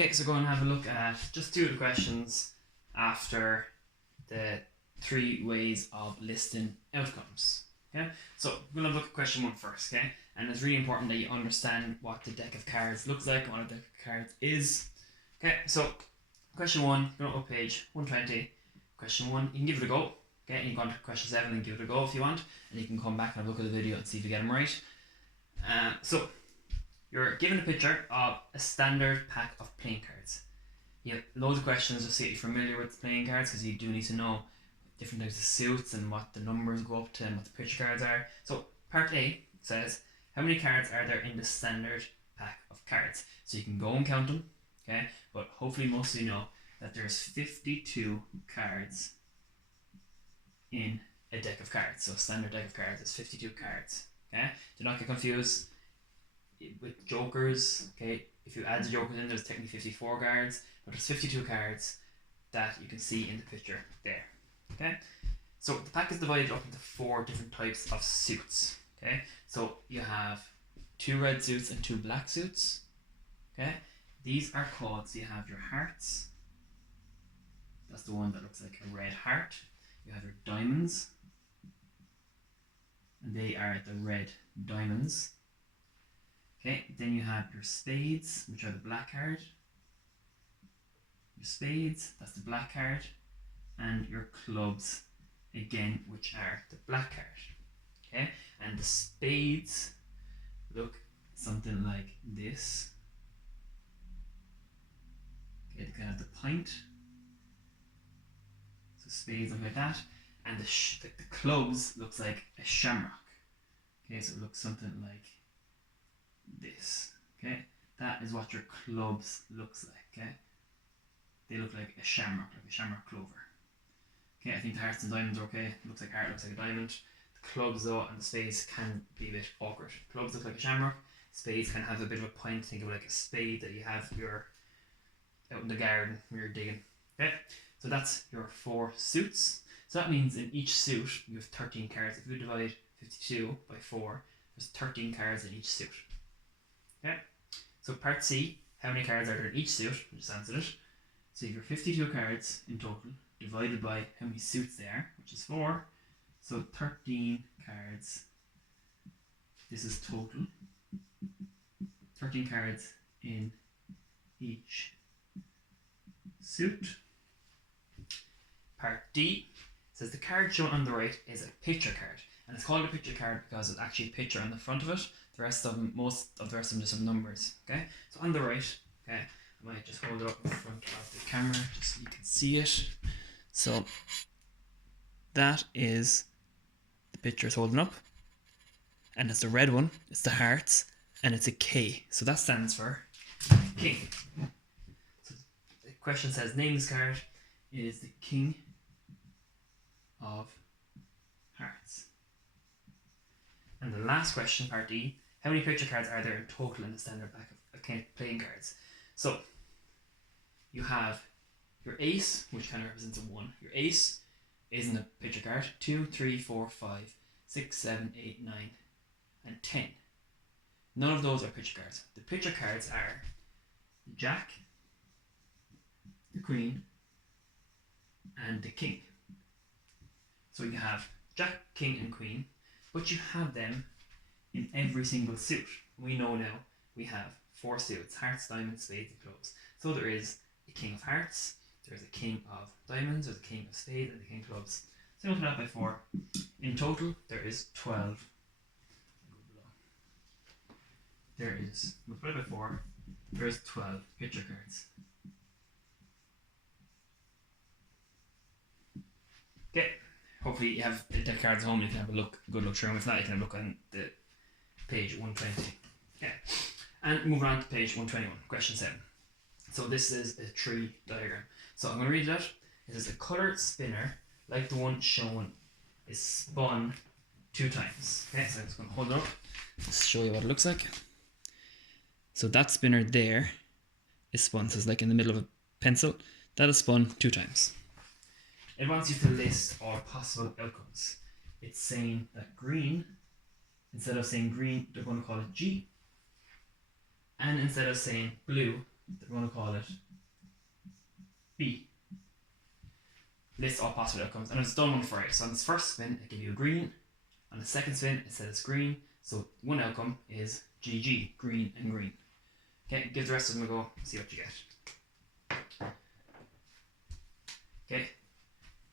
Okay, so go and have a look at just two of the questions after the 3 ways of listing outcomes. Okay, so we're going to look at question 1 first, okay? And it's really important that you understand what the deck of cards looks like, what a deck of cards is. Okay, so question 1, go up page 120. Question 1, you can give it a go. Okay, and you can go on to question 7 and give it a go if you want, and you can come back and have a look at the video and see if you get them right. So you're given a picture of a standard pack of playing cards. You have loads of questions just to get you familiar with playing cards, because you do need to know different types of suits and what the numbers go up to and what the picture cards are. So part A says, how many cards are there in the standard pack of cards? So you can go and count them, okay? But hopefully most of you know that there's 52 cards in a deck of cards. So standard deck of cards is 52 cards, okay? Do not get confused with jokers, okay? If you add the jokers in, there's technically 54 cards, but there's 52 cards that you can see in the picture there, okay? So the pack is divided up into 4 different types of suits, okay? So you have 2 red suits and 2 black suits, okay? These are called, so you have your hearts, that's the one that looks like a red heart. You have your diamonds, and they are the red diamonds. Okay, then you have your spades, which are the black card. Your spades, that's the black card. And your clubs, again, which are the black card. Okay, and the spades look something like this. Okay, they kind of have the point. So spades look like that. And the clubs looks like a shamrock. Okay, so it looks something like this. Okay, that is what your clubs looks like. Okay, they look like a shamrock clover. Okay, I think the hearts and diamonds are okay. It looks like a heart, looks like a diamond. The clubs though and the spades can be a bit awkward. Clubs look like a shamrock. Spades can have a bit of a point. Think of it like a spade that you have your out in the garden when you're digging. Okay, so that's your 4 suits. So that means in each suit you have 13 cards. If you divide 52 by 4, there's 13 cards in each suit. Okay, so part C, how many cards are there in each suit? We'll just answer it. So you have your 52 cards in total, divided by how many suits there are, which is 4. So 13 cards. This is total. 13 cards in each suit. Part D says the card shown on the right is a picture card. And it's called a picture card because it's actually a picture on the front of it. Most of the rest of them just have numbers. Okay, so on the right, okay, I might just hold it up in front of the camera just so you can see it. So that is the picture it's holding up, and it's the red one. It's the hearts, and it's a K. So that stands for king. So the question says, name this card. It is the king of hearts. And the last question, part D, how many picture cards are there in total in the standard pack of playing cards? So you have your ace, which kind of represents a 1. Your ace isn't a picture card. 2, 3, 4, 5, 6, 7, 8, 9, and 10. None of those are picture cards. The picture cards are the jack, the queen, and the king. So you have jack, king, and queen, but you have them in every single suit. We know now we have 4 suits: hearts, diamonds, spades, and clubs. So there is a king of hearts, there's a king of diamonds, there's a king of spades, and a king of clubs. So multiply that by 4. In total, there is 12. There is, multiplied by 4, there's 12 picture cards. Okay, hopefully you have the deck of cards at home, you can have a good look through them. If not, you can have a look on the page 120. Yeah, and moving on to page 121, question 7. So this is a tree diagram. So I'm going to read it out. It says a colored spinner, like the one shown, is spun 2 times. Okay, so I'm just going to hold it up, just show you what it looks like. So that spinner there is spun, so it's like in the middle of a pencil. That is spun 2 times. It wants you to list all possible outcomes. It's saying that green, instead of saying green, they're going to call it G. And instead of saying blue, we're going to call it B. List all possible outcomes, and it's done one for you. So on this first spin, it gives you a green. On the second spin, it said it's green. So one outcome is GG, green and green. Okay, give the rest of them a go, see what you get. Okay,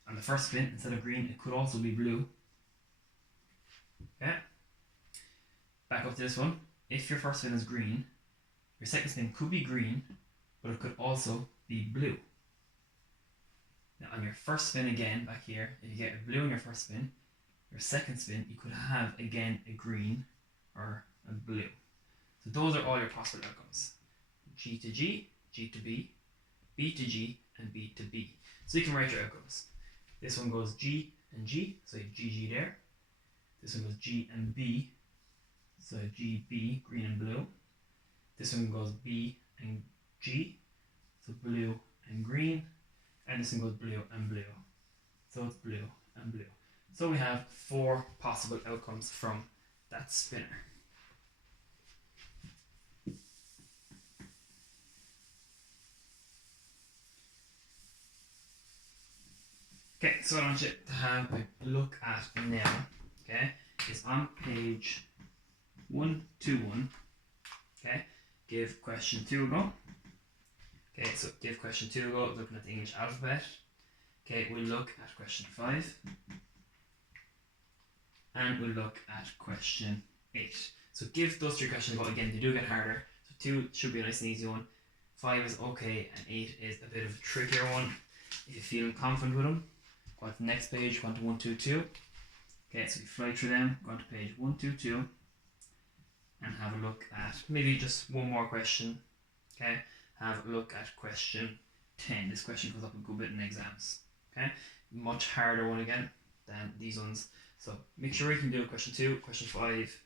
on the first spin, instead of green, it could also be blue. Okay, back up to this one. If your first spin is green, your second spin could be green, but it could also be blue. Now on your first spin again, back here, if you get a blue in your first spin, your second spin, you could have again a green or a blue. So those are all your possible outcomes. G to G, G to B, B to G, and B to B. So you can write your outcomes. This one goes G and G, so you have GG there. This one goes G and B, so GB, green and blue. This one goes B and G, so blue and green. And this one goes blue and blue. So it's blue and blue. So we have 4 possible outcomes from that spinner. Okay, so what I want you to have a look at now, okay, is on page 121, okay, give question 2 a go. Okay, so give question 2 a go, looking at the English alphabet. Okay, we'll look at question 5. And we'll look at question 8. So give those 3 questions a go. Again, they do get harder. So 2 should be a nice and easy one. 5 is okay, and 8 is a bit of a trickier one. If you're feeling confident with them, go on to the next page, go on to 122. Okay, so we fly through them, go on to page 122, and have a look at maybe just one more question. Okay, have a look at question 10. This question comes up a good bit in exams. Okay, much harder one again than these ones. So make sure you can do question 2, question 5,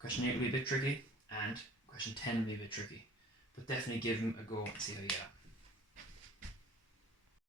question 8 will be a bit tricky, and question 10 will be a bit tricky. But definitely give them a go and see how you get on.